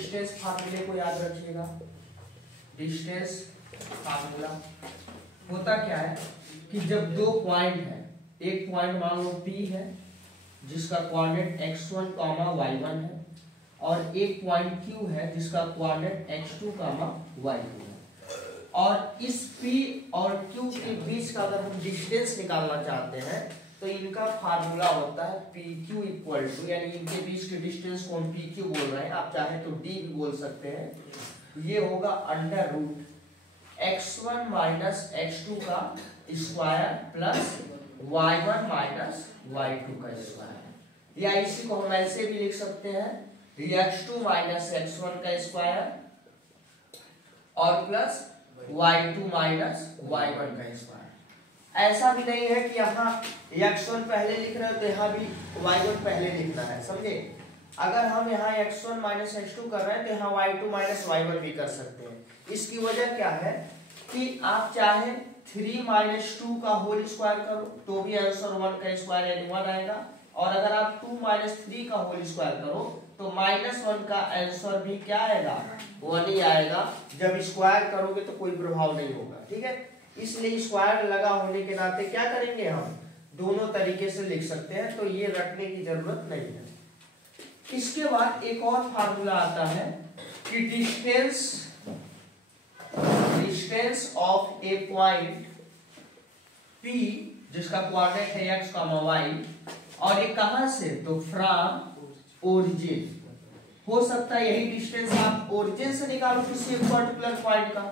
Distance फार्मूले को याद रखिएगा। डिस्टेंस फार्मूला होता क्या है कि जब दो पॉइंट है, एक पॉइंट मान लो P है जिसका कोऑर्डिनेट x1, y1 है, और एक पॉइंट Q है जिसका कोऑर्डिनेट x2, y2 है, और इस P और Q के बीच का अगर हम डिस्टेंस निकालना चाहते हैं तो इनका फार्मूला होता है PQ इक्वल टू, यानी इनके बीच के डिस्टेंस को हम PQ बोल रहे हैं, आप चाहे तो D भी बोल सकते हैं, ये होगा under root x1 minus x2 का square plus y1 minus y2 का स्क्वायर, या इसी को हम ऐसे भी लिख सकते हैं x2 माइनस x1 का स्क्वायर और प्लस y2 माइनस y1 का स्क्वायर। ऐसा भी नहीं है कि यहाँ x1 पहले लिख रहे हो तो यहाँ भी y1 पहले लिखना है, समझे। अगर हम यहाँ x1 माइनस x2 कर रहे हैं तो यहाँ y2 माइनस y1 भी कर सकते हैं। इसकी वजह क्या है कि आप चाहे 3 माइनस 2 का होल स्क्वायर करो तो भी आंसर 1 का स्क्वायर यानी 1 आएगा, और अगर आप 2 माइनस 3 का होल स्क्वायर करो तो -1 का आंसर भी क्या आएगा, 1 ही आएगा। जब स्क्वायर करोगे तो कोई प्रभाव नहीं होगा, ठीक है। इसलिए स्क्वायर लगा होने के नाते क्या करेंगे, हम दोनों तरीके से लिख सकते हैं, तो ये रटने की जरूरत नहीं है। इसके बाद एक और फार्मूला आता है कि distance of A point P जिसका कोऑर्डिनेट है x, y, और ये कहां से, तो फ्रॉम ओरिजिन। हो सकता है यही डिस्टेंस आप ओरिजिन से निकालो किसी एक पर्टिकुलर पॉइंट का।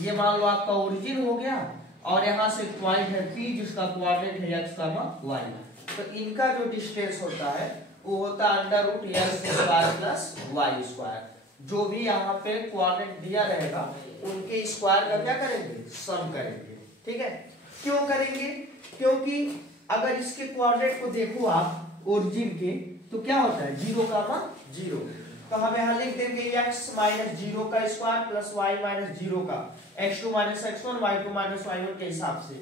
ये मान लो आपका ओरिजिन हो गया और यहाँ से पॉइंट है P जिसका कोऑर्डिनेट है x, y, तो इनका जो डिस्टेंस होता है वो होता है under root x square plus y square. जो भी यहाँ पे कोऑर्डिनेट दिया रहेगा उनके स्क्वायर का क्या करेंगे, सम करेंगे, ठीक है। क्यों करेंगे, क्योंकि अगर इसके कोऑर्डिनेट को देखो आप ओरिजिन के तो क्या होता है 0, 0, तो हम यहाँ लिख देंगे x माइनस 0 का स्क्वायर प्लस y माइनस 0 का, x2 minus x1, y2 minus y1 के हिसाब से,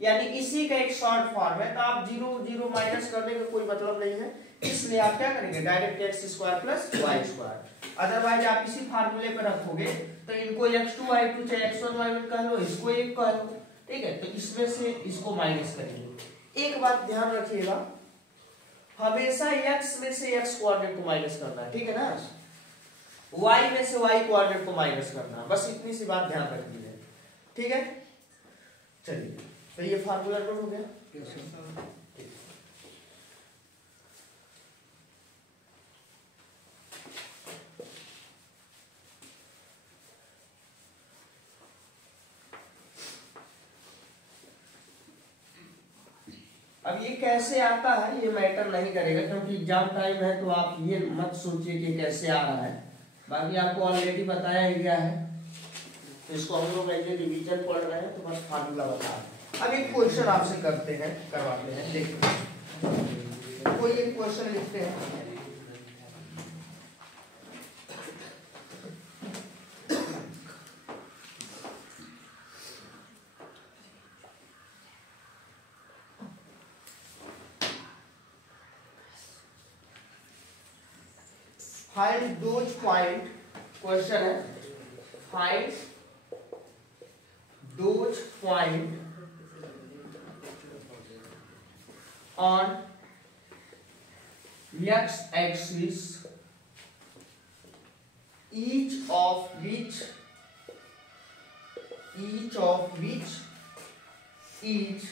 यानी इसी का एक शॉर्ट फॉर्म है। तो आप 0, 0 माइनस करने का कोई मतलब नहीं है, इसलिए आप क्या करेंगे direct x square plus y square. Otherwise आप इसी फार्मूले पर रखोगे तो इनको x2 y2 चाहे x1 y1 कह लो, इसको एक कह लो, ठीक है। तो इसमें से इसको माइनस करेंगे। एक बात ध्यान रखिएगा, हमेशा x में से x कोऑर्डिनेट को माइनस करना है, ठीक है ना। y में से y कोऑर्डिनेट को माइनस करना, बस इतनी सी बात ध्यान रखनी है, ठीक है। चलिए, तो ये फार्मूला नोट हो गया। अब ये कैसे आता है ये मैटर नहीं करेगा, क्योंकि एग्जाम टाइम है, तो आप ये मत सोचिए कि कैसे आ रहा है, बाकी आपको ऑलरेडी बताया ही गया है। तो इसको हम लोग ऐसे रिवीजन पढ़ रहे हैं तो बस फार्मूला बता रहे हैं। अब एक क्वेश्चन आपसे करवाते हैं, देखिए कोई एक क्वेश्चन लिखते हैं। फाइंड दोज पॉइंट, क्वेश्चन है find those point on x axis each of which is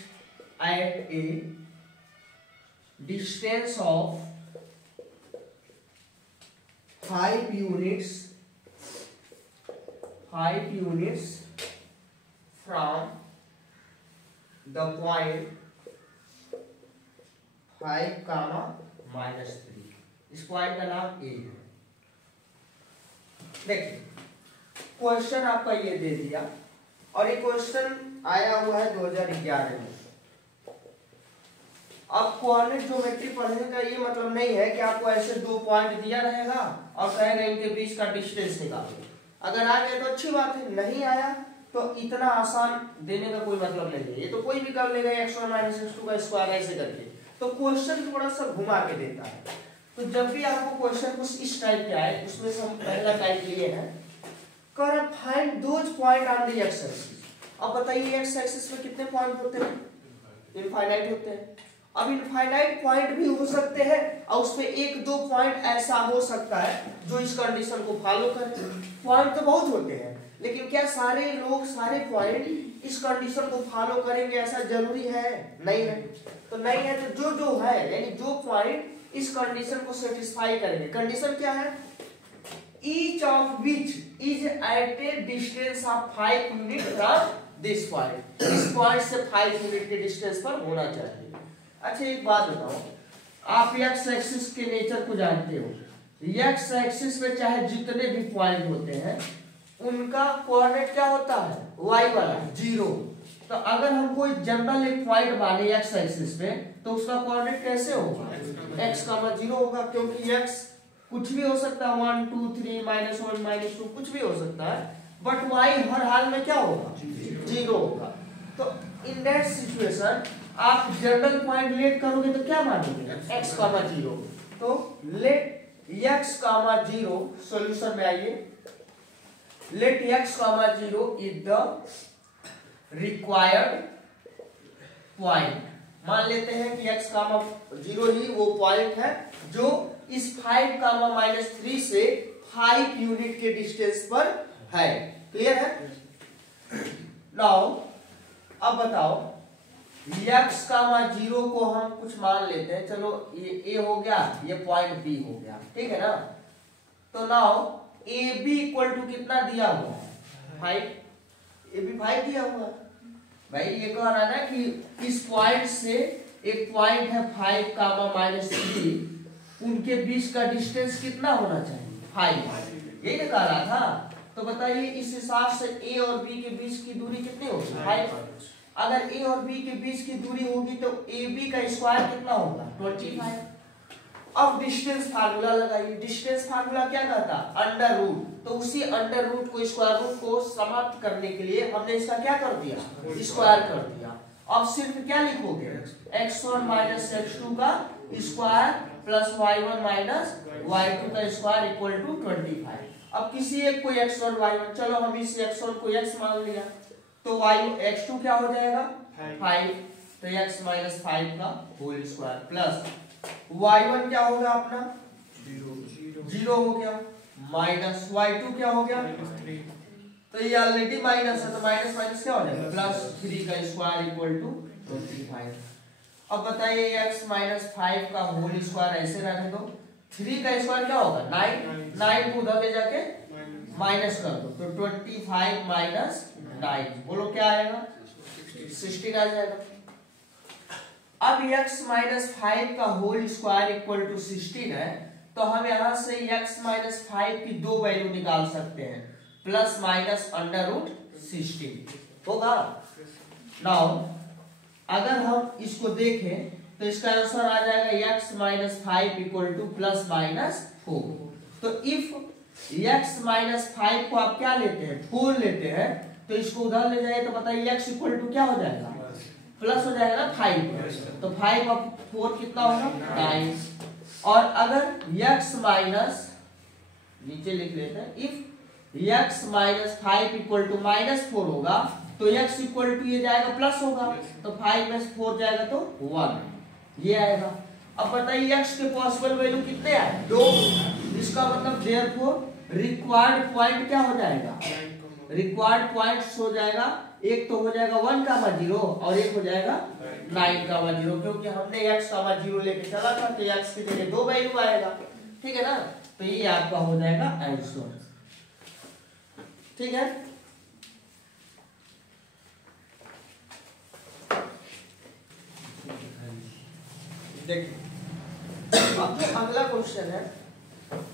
at a distance of 5 units from the point 5, -3। इस पॉइंट का नाम ए है। देखिए क्वेश्चन आपका ये दे दिया, और ये क्वेश्चन आया हुआ है 2011 में। अब कोऑर्डिनेट ज्योमेट्री पढ़ने का ये मतलब नहीं है कि आपको ऐसे दो पॉइंट दिया रहेगा और कहेगा इनके बीच का डिस्टेंस निकालो। अगर आ गया तो अच्छी बात है, नहीं आया तो इतना आसान देने का कोई मतलब नहीं है। ये तो कोई भी कर लेगा x1 माइनस x2 का स्क्वायर ऐसे करके। तो क्वेश्चन थोड़ा सा घुमा के देता है। तो जब भी आपको क्वेश्चन कुछ इस टाइप के आए, उसमें से हम पहला टाइप लिए हैं, कर find those point on the x axis. अब बताइए एक्स एक्सिस में कितने पॉइंट होते हैं? इनफाइनाइट होते हैं। अब इनफाइनाइट पॉइंट भी हो सकते हैं और उसमें एक दो पॉइंट ऐसा हो सकता है जो इस कंडीशन को फॉलो करे। पॉइंट तो बहुत होते हैं, लेकिन क्या सारे लोग सारे पॉइंट इस कंडीशन को फॉलो करेंगे ऐसा जरूरी है? नहीं है। तो नहीं है तो जो जो है यानी जो पॉइंट इस कंडीशन को सेटिस्फाई करेंगे। कंडीशन क्या है? Each of which is at a distance of 5 unit from this point. इस पॉइंट से 5 यूनिट के डिस्टेंस पर होना चाहिए। अच्छा एक बात बताओ, आप एक्स एक्सिस के नेचर को जानते हो। एक्स एक्सिस में चाहे जितने भी पॉइंट होते हैं उनका कोऑर्डिनेट क्या होता है? वाई वाला 0। तो अगर हम कोई जनरल एक पॉइंट माने एक्स एक्सिस पे तो उसका कोऑर्डिनेट कैसे होगा? x, 0 होगा, क्योंकि x कुछ भी हो सकता है, 1 2 3 -1 -2 कुछ भी हो सकता है, बट y हर हाल में क्या होगा? 0 होगा। तो इन दैट सिचुएशन आप जनरल पॉइंट लेट करोगे तो क्या मानोगे? x, 0। तो लेट x, 0 सॉल्यूशन में आइए। Let x, 0 is the required point. मान लेते हैं कि x, 0 ही वो पॉइंट है जो इस 5, -3 से 5 यूनिट के डिस्टेंस पर है। क्लियर है? नाउ अब बताओ x, 0 को हम कुछ मान लेते हैं। चलो ये a हो गया, ये पॉइंट b हो गया, ठीक है ना? तो नाउ ab इक्वल टू कितना दिया हुआ है? 5। ab 5 दिया हुआ है। भाई ये कह रहा है ना कि इस पॉइंट से एक पॉइंट है 5, -3, उनके बीच का डिस्टेंस कितना होना चाहिए? 5। यही ना कह रहा था। तो बताइए इस हिसाब से a और b के बीच की दूरी कितनी होगी? 5। अगर a और b के बीच की दूरी होगी तो ab का स्क्वायर कितना होगा? 25। अब डिस्टेंस फार्मूला लगाइए। डिस्टेंस फार्मूला क्या कहता? Under root. तो उसी अंडर रूट को स्क्वायर रूट को समाप्त करने के लिए हमने इसका क्या कर दिया? स्क्वायर कर दिया। अब सिर्फ क्या लिखोगे? x1 - x2 का स्क्वायर प्लस y1 - y2 का स्क्वायर इक्वल टू 25। अब किसी एक को x1 y1, चलो हम इस x1 को x मान लिया, तो x2 क्या हो जाएगा? 5। तो x - 5 का होल स्क्वायर प्लस y1 क्या होगा अपना? 0 हो गया, माइनस y2 क्या हो गया? तो ये ऑलरेडी माइनस है, तो माइनस माइनस क्या हो जाएगा? +3 का स्क्वायर इक्वल टू 25। अब बताइए x - 5 का होल स्क्वायर ऐसे रहने दो। 3 का स्क्वायर क्या होगा? 9 को उधर ले जाके माइनस कर दो, तो 25 - 9 बोलो क्या आएगा? 16 आ जाएगा। अब x - 5 का होल स्क्वायर इक्वल टू 16 है, तो हम यहां से x - 5 की दो वैल्यू निकाल सकते हैं, प्लस माइनस √16 होगा। नाउ अगर हम इसको देखें तो इसका आंसर आ जाएगा x - 5 इक्वल टू ±4। तो इफ x - 5 को आप क्या लेते हैं? 4 लेते हैं, तो इसको उधर ले जाए तो बताइए x इक्वल टू क्या हो जाएगा? प्लस हो जाएगा ना 5। तो 5 और 4 कितना होगा? 9। और अगर x माइनस, नीचे लिख लेते हैं, इफ x - 5 इक्वल टू -4 होगा तो x इक्वल टू ये जाएगा प्लस होगा, तो 5 में 4 जाएगा तो 1 ये आएगा। अब बताइए x के पॉसिबल वैल्यू कितने आए? 2। इसका मतलब देयरफॉर रिक्वायर्ड पॉइंट क्या हो जाएगा? रिक्वायर्ड पॉइंट्स हो जाएगा, एक तो हो जाएगा 1, 0 और एक हो जाएगा 9, 0, क्योंकि हमने x, 0 लेके चला था, तो x की जगह 2 वैल्यू आएगा, ठीक है ना? तो ये आपका हो जाएगा आंसर, ठीक है? देखिए अब जो अगला क्वेश्चन है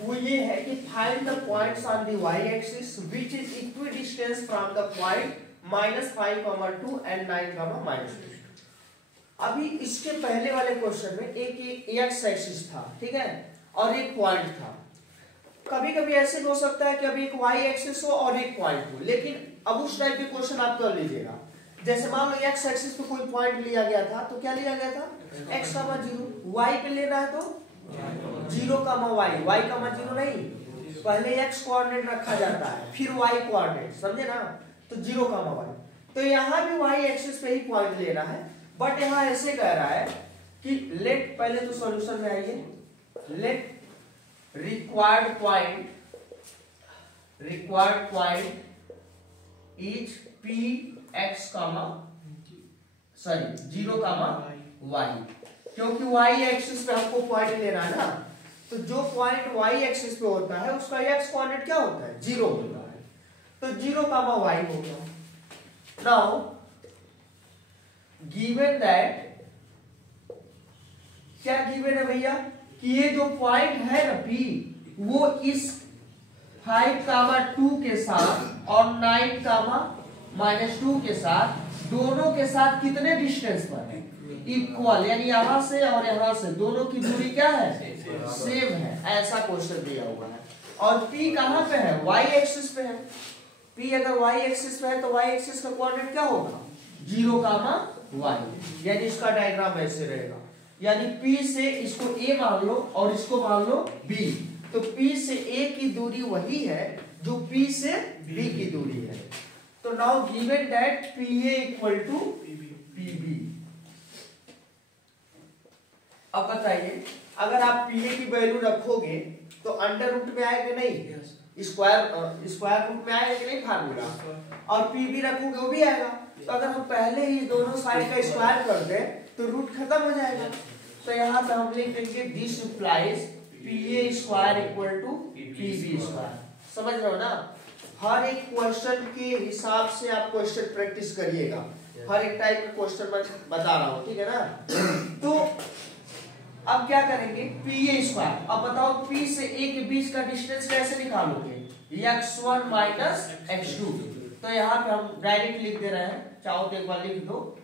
वो ये है कि find the points on the y axis which is equidistance from the point -5, 2 and 9, -2। अभी इसके पहले वाले क्वेश्चन में एक x एक्सिस था, ठीक है, और एक पॉइंट था। कभी कभी ऐसे हो सकता है कि अभी एक y एक्सिस हो और एक पॉइंट हो, लेकिन अब उस टाइप के क्वेश्चन आप कर लीजिएगा। जैसे मान लो x एक्सिस पे कोई पॉइंट लिया गया था, तो क्या लिया गया था? x, 0। y पे लेना है तो 0, y, y, 0 नहीं, पहले x कोऑर्डिनेट रखा जाता है फिर y कोऑर्डिनेट, समझे ना? तो 0, y, तो यहाँ भी y एक्सिस पे ही पॉइंट लेना है, बट यहाँ ऐसे कह रहा है कि लेट, पहले तो सॉल्यूशन में आइए, late required point is p x, sorry 0, y, क्योंकि y एक्सिस पे हमको पॉइंट लेना है ना, तो जो पॉइंट y एक्सिस पे होता है उसका x कोऑर्डिनेट क्या होता है? 0 होता है, तो 0, y हो गया। नाउ गिवन दैट, क्या गिवन है भैया कि ये जो पॉइंट है ना p, वो इस 5, 2 के साथ और 9, -2 के साथ, दोनों के साथ कितने डिस्टेंस पर है? इक्वल, यानी यहां से और यहां से दोनों की दूरी क्या है? सेम है, ऐसा क्वेश्चन दिया हुआ है। और p कहां पे है? y एक्सिस पे है। p अगर y एक्सिस पे है तो y एक्सिस का कोऑर्डिनेट क्या होगा? 0, y, यानी इसका डायग्राम ऐसे रहेगा, यानी p से इसको a मान लो और इसको मान लो b, तो p से a की दूरी वही है जो p से b की दूरी है। तो now given that PA equal to PB। अब बताइए, अगर आप PA की वैल्यू रखोगे तो अंडर रूट में आएगा नहीं, स्क्वायर रूट में आएगा कि नहीं फार्मूला, और PB रखोगे वो भी आएगा। तो अगर हम पहले ही दोनों साइड का स्क्वायर कर दे तो रूट खत्म हो जाएगा। तो यहाँ पे हम लिख देंगे this implies PA square equal to PB square. समझ रहे हो ना? हर एक क्वेश्चन के हिसाब से आप क्वेश्चन प्रैक्टिस करिएगा, हर एक टाइप का क्वेश्चन मैं बता रहा हूँ, ठीक है ना? तो अब क्या करेंगे? PA square. अब बताओ P से A के बीच का डिस्टेंस कैसे निकालोगे? x1 minus x2। तो यहाँ पे हम डायरेक्ट लिख दे रहे हैं, चाहो तो एक बार लिख दो।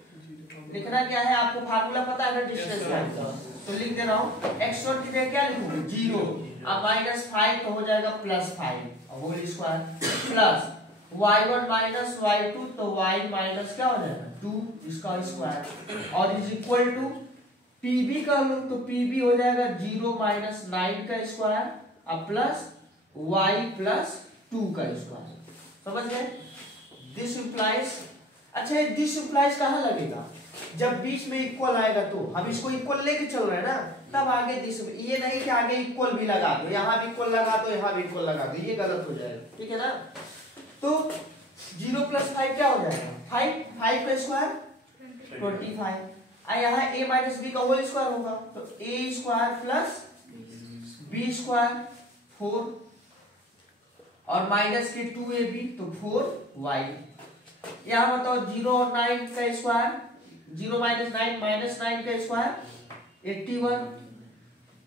लिखना क्या है? आपको फार्मूला पता है ना डिस्टेंस का, तो लिख दे रहा हूँ x1 की जगह क्या लिखोगे? 0, अब -5 तो हो जाएगा +5 whole square, plus y1 minus y2 तो y माइनस क्या हो जाएगा? 2 इसका स्क्वायर, और इज इक्वल टू PB का लो तो PB हो जाएगा 0 माइनस 9 का स्क्वायर अब प्लस y प्लस 2 का स्क्वायर। समझ गए? दिस इम्प्लाइज, अच्छा दिस इम्प्लाइज कहाँ लगेगा? जब बीच में इक्वल आएगा तो, हम इसको इक्वल लेके चल रहे हैं ना, तब आगे दिस, ये नहीं कि आगे इक्वल भी लगा दो, यहाँ भी इक्वल लगा दो, यहाँ भी इक्वल लगा दो, ये गलत हो जाएगा, ठीक है ना? तो 0 + 5 क्या हो जाएगा? 5 का स्क्वायर 25, यहाँ a माइनस b का होल स्क्वायर होगा, तो a square plus b square 4, और माइनस के 2ab तो 4y। यहाँ बताओ 0 और 9 का स्क्वायर, 0 माइनस 9 माइनस 9 का स्क्वायर 81,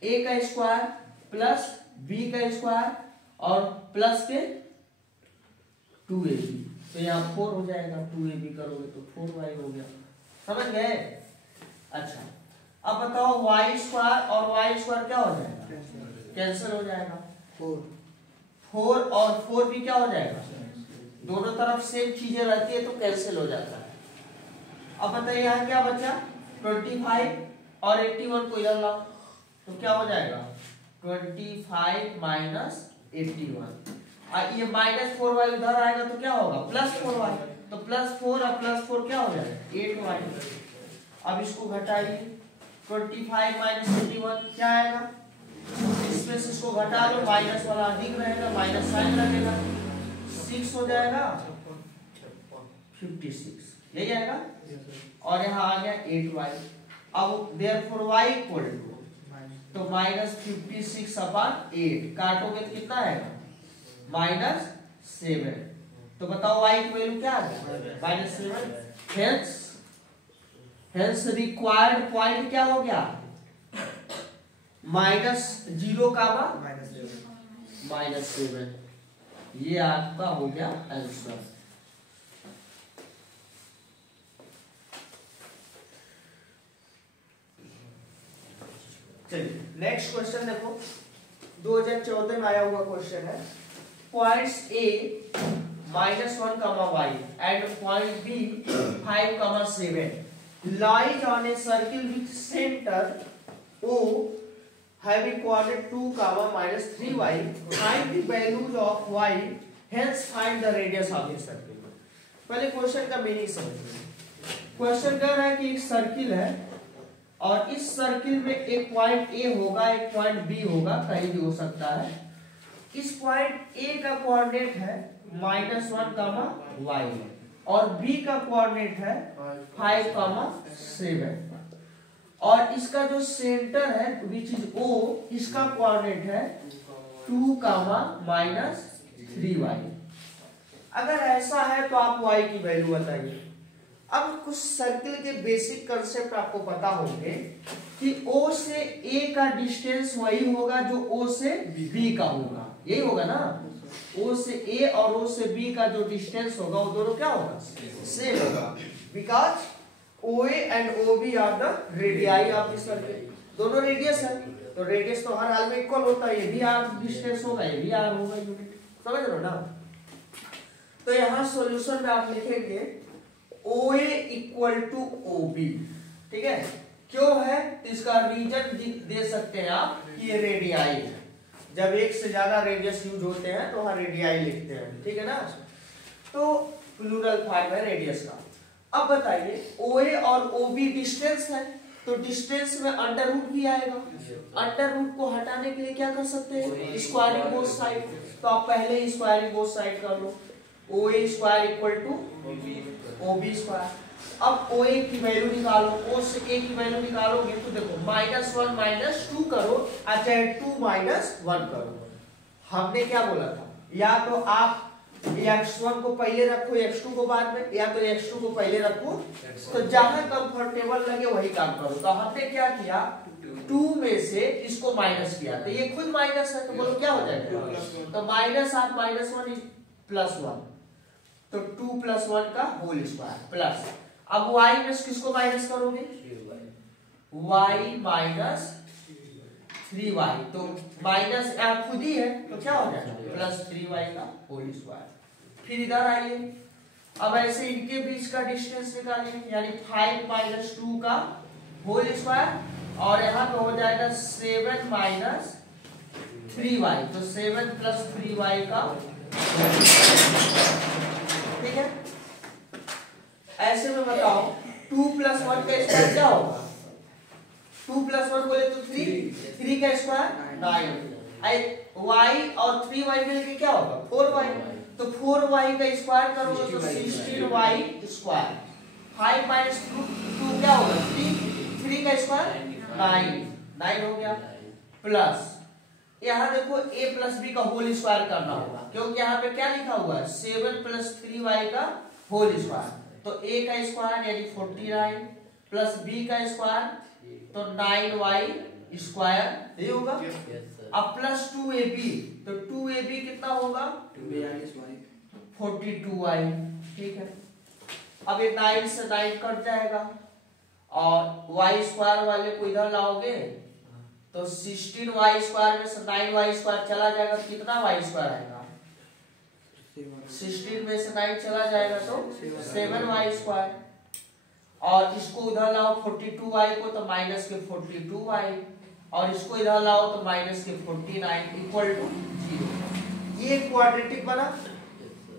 a का स्क्वायर प्लस b का स्क्वायर और प्लस के 2ab, तो यहाँ 4 हो जाएगा, 2ab करोगे तो 4y हो गया। समझ गए? अच्छा, अब बताओ y स्क्वायर और y स्क्वायर क्या हो जाएगा? कैंसिल हो जाएगा। 4 और 4 भी क्या हो जाएगा? दोनों तरफ सेम चीजें रहती है तो कैंसिल हो जाता है। अब बताइए यहाँ क्या बचा? 25 और 81 को इधर लाओ तो क्या हो जाएगा? 25 माइनस 81, ये -4y उधर आएगा तो क्या होगा? +4y, तो +4 और +4 क्या हो जाएगा? 8y। अब इसको घटाइए, 25 माइनस 81 क्या आएगा? इसमें से इसको घटा लो, माइनस वाला अधिक रहेगा, माइनस साइन लगेगा, 6 हो जाएगा 56, यही आएगा। और यहाँ आ गया 8y। अब देयरफॉर y इक्वल टू, तो -56/8 काटोगे तो कितना आएगा? -7। तो बताओ y की वैल्यू क्या आ गया? -7। हेंस रिक्वायर्ड पॉइंट क्या हो गया? -0, -7। ये आपका हो गया आंसर। चलिए नेक्स्ट क्वेश्चन देखो, 2014 में आया हुआ क्वेश्चन है। Points A -1, y and point B 5, 7 lies on a circle with center O having coordinate 2, minus 3y, find the values of y, hence find the radius of the circle. पहले question का meaning समझिए। Question कह रहा है कि एक circle है और इस सर्किल में एक पॉइंट ए होगा, एक पॉइंट बी होगा, कहीं भी हो सकता है। इस पॉइंट ए का कोऑर्डिनेट है -1, y और बी का कोऑर्डिनेट है 5, 7 और इसका जो सेंटर है विच इज ओ, इसका कोऑर्डिनेट है 2, -3y। अगर ऐसा है तो आप y की वैल्यू बताइए। अब कुछ सर्किल के बेसिक कंसेप्ट आपको पता होंगे कि O से A का डिस्टेंस वही होगा जो O से B का होगा, यही होगा ना। O से A और O से B का जो डिस्टेंस होगा वो दोनों क्या होगा, सेम होगा, because OA and OB are the radii of the circle. दोनों रेडियस है तो रेडियस तो हर हाल में इक्वल होता है, ये भी आर डिस्टेंस होगा, ये भी आर होगा यूनिट, समझ रहे हो ना। तो यहाँ सॉल्यूशन में आप लिखेंगे OA इक्वल टू OB, ठीक है। क्यों है तो इसका रीजन दे सकते हैं आप कि ये रेडियाई है। जब एक से ज्यादा रेडियस यूज होते हैं तो वहां रेडियाई लिखते हैं, ठीक है ना। तो प्लूरल फॉर्म है रेडियस का। अब बताइए OA और OB डिस्टेंस है तो डिस्टेंस में अंडर रूट भी आएगा। अंडर रूट को हटाने के लिए क्या कर सकते हैं, स्क्वायरिंग बोथ साइड। तो आप पहले ही स्क्वायरिंग बोथ साइड कर लो, OA square equal to OB square. अब OA की वैल्यू निकालो, O से A की वैल्यू निकालोगे तो देखो -1 -2 करो, अच्छा 2 -1 करो। हमने क्या बोला था, या तो आप x1 को पहले रखो x2 को बाद में, या तो x2 को पहले रखो, तो जहां कंफर्टेबल लगे वही काम करो। तो हमने क्या किया, 2 में से इसको माइनस किया तो ये खुद माइनस है, तो बोलो क्या हो जाएगा, तो माइनस आप -1 +1 तो 2 + 1 का होल स्क्वायर प्लस। अब y में किसको माइनस करोगे, y - 3y, तो माइनस आप खुद ही है तो क्या हो जाएगा +3y का होल स्क्वायर। फिर इधर आइए, अब ऐसे इनके बीच का डिस्टेंस निकालिए, यानी 5 - 2 का होल स्क्वायर और यहाँ पे हो जाएगा 7 - 3y, तो 7 + 3y का, ठीक है। ऐसे में बताओ 2 + 1 का स्क्वायर क्या होगा, 2 + 1 बोले तो 3 का स्क्वायर 9, y और 3y मिलके क्या होगा 4y, तो 4y का स्क्वायर करोगे तो 16y स्क्वायर। 5 - 2 क्या होगा 3 का स्क्वायर 9 हो गया, प्लस यहाँ देखो a + b का होल स्क्वायर करना होगा, क्योंकि यहाँ पे क्या लिखा हुआ है 7 + 3y का होल स्क्वायर, तो a का स्क्वायर यानी 49 प्लस b का स्क्वायर तो 9y स्क्वायर, ये होगा। अब प्लस 2ab, तो 2ab कितना होगा 42y, ठीक है। अब ये 9 से 9 कट जाएगा और y स्क्वायर वाले को इधर लाओगे तो 16y स्क्वायर में से 9y स्क्वायर चला जाएगा, कितना y स्क्वायर आएगा, 16 में से 9 चला जाएगा तो 7y स्क्वायर, और इसको उधर लाओ 42y को तो माइनस के 42y, और इसको इधर लाओ तो माइनस के 49 इक्वल टू 0। ये क्वाड्रेटिक बना।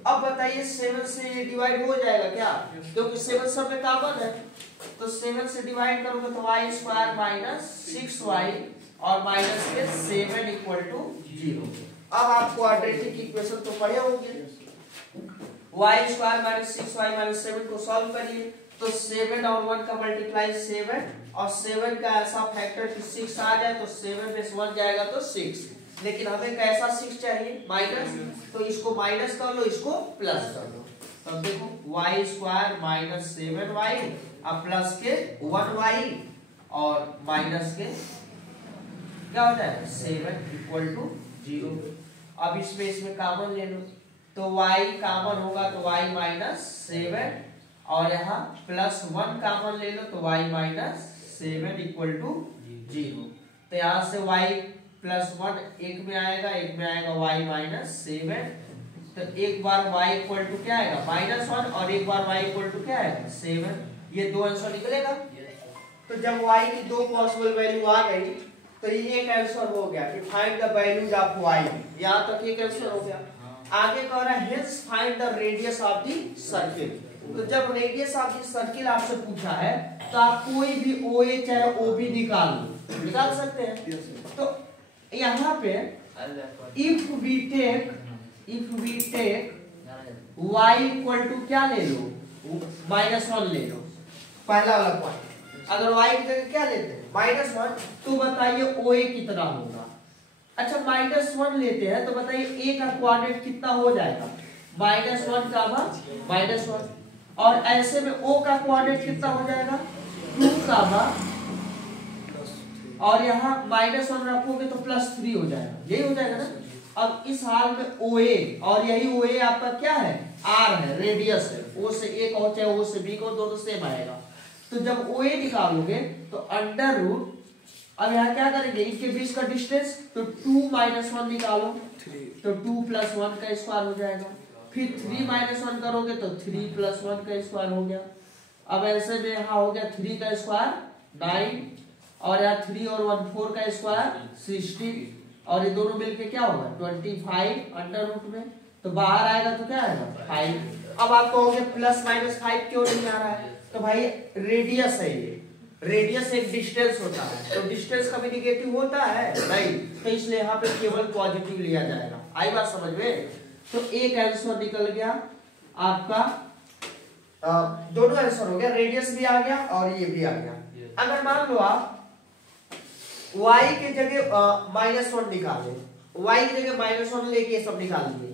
अब बताइए 7 से ये डिवाइड हो जाएगा क्या, क्योंकि 7 सब में कॉमन है, तो 7 से डिवाइड करोगे तो y स्क्वायर - 6y और माइनस के 7 इक्वल टू 0। अब आप क्वाड्रेटिक इक्वेशन तो पढ़े होंगे, y स्क्वायर - 6y - 7 को सॉल्व करिए तो 7 और 1 का मल्टीप्लाई 7 और 7 का ऐसा फैक्टर कि 6 आ जाए तो 7 में से 1 जाएगा तो 6, लेकिन हमें कैसा 6 चाहिए माइनस, तो इसको माइनस कर लो, इसको प्लस कर लो। तो देखो y स्क्वायर - 7y अब प्लस के 1y और माइनस के क्या हो जाएगा 7 इक्वल टू 0। अब इसमें इसमें कॉमन ले लो तो y कॉमन होगा तो y - 7 और यहाँ +1 कॉमन ले लो तो y - 7 इक्वल टू 0। तो यहाँ से y +1 एक में आएगा, एक में आएगा y - 7, तो एक बार y इक्वल टू क्या आएगा -1 और एक बार y इक्वल टू क्या आएगा 7, ये दो आंसर निकलेगा। तो जब y की दो पॉसिबल वैल्यू आ गई तो ये एक आंसर हो गया कि find the values of y। यहाँ तक एक आंसर हो गया। आगे कह रहा है hence find the radius of the circle. तो जब रेडियस ऑफ द सर्किल आपसे पूछा है तो आप कोई भी OA चाहे OB निकाल लो, निकाल सकते हैं। तो यहाँ पे if we take y equal to क्या ले लो, -1 ले लो, पहला वाला पॉइंट। अगर y की जगह क्या लेते हैं -1, तो बताइए OA कितना होगा। अच्छा -1 लेते हैं तो बताइए A का कोऑर्डिनेट कितना हो जाएगा, -1 का -1, और ऐसे में O का कोऑर्डिनेट कितना हो जाएगा 2 का, और यहाँ -1 रखोगे तो +3 हो जाएगा, यही हो जाएगा ना। अब इस हाल में OA, और यही OA आपका क्या है, R है, रेडियस है, O से A को चाहे O से B को, दोनों सेम आएगा। तो जब OA निकालोगे तो अंडर रूट, अब यहाँ क्या करेंगे, इनके बीच का डिस्टेंस, तो 2 - 1 निकालो, तो 2 + 1 का स्क्वायर हो जाएगा। फिर 3 - 1 करोगे तो 3 + 1 का स्क्वायर हो गया। अब ऐसे में यहाँ हो गया 3 का स्क्वायर 9, और यहाँ 3 और 1 4 का स्क्वायर 16, और ये दोनों मिलके क्या होगा 25 अंडर रूट में, तो बाहर आएगा तो क्या आएगा 5। अब आप कहोगे +-5 क्यों नहीं आ रहा है, तो भाई रेडियस है, ये रेडियस एक डिस्टेंस होता है, तो डिस्टेंस कभी निगेटिव होता है नहीं, तो इसलिए यहाँ पे केवल पॉजिटिव लिया जाएगा। आई बात समझ में। तो एक आंसर निकल गया आपका, दोनों आंसर हो गया, रेडियस भी आ गया और ये भी आ गया। अगर मान लो आप y के जगह -1 निकाले, y की जगह -1 लेके सब निकाल दिए।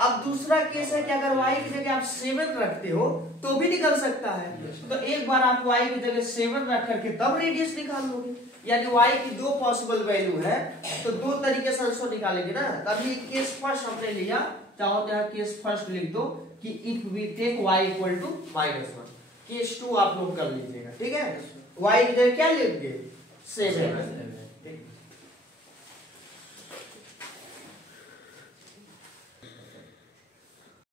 अब दूसरा केस है कि अगर y की जगह आप 7 रखते हो तो भी निकल सकता है। तो एक बार आप y की जगह 7 रख करके तब रेडियस निकाल लोगे, यानी y की 2 पॉसिबल वैल्यू है, तो 2 तरीके से आंसर निकालेंगे ना। तभी केस फर्स्ट हमने लिया, चाहो तो यहाँ केस फर्स्ट लिख दो कि if we take y equal to -1। Case 2 आप लोग कर लीजिएगा, ठीक है। y की जगह क्या लिख दे 7,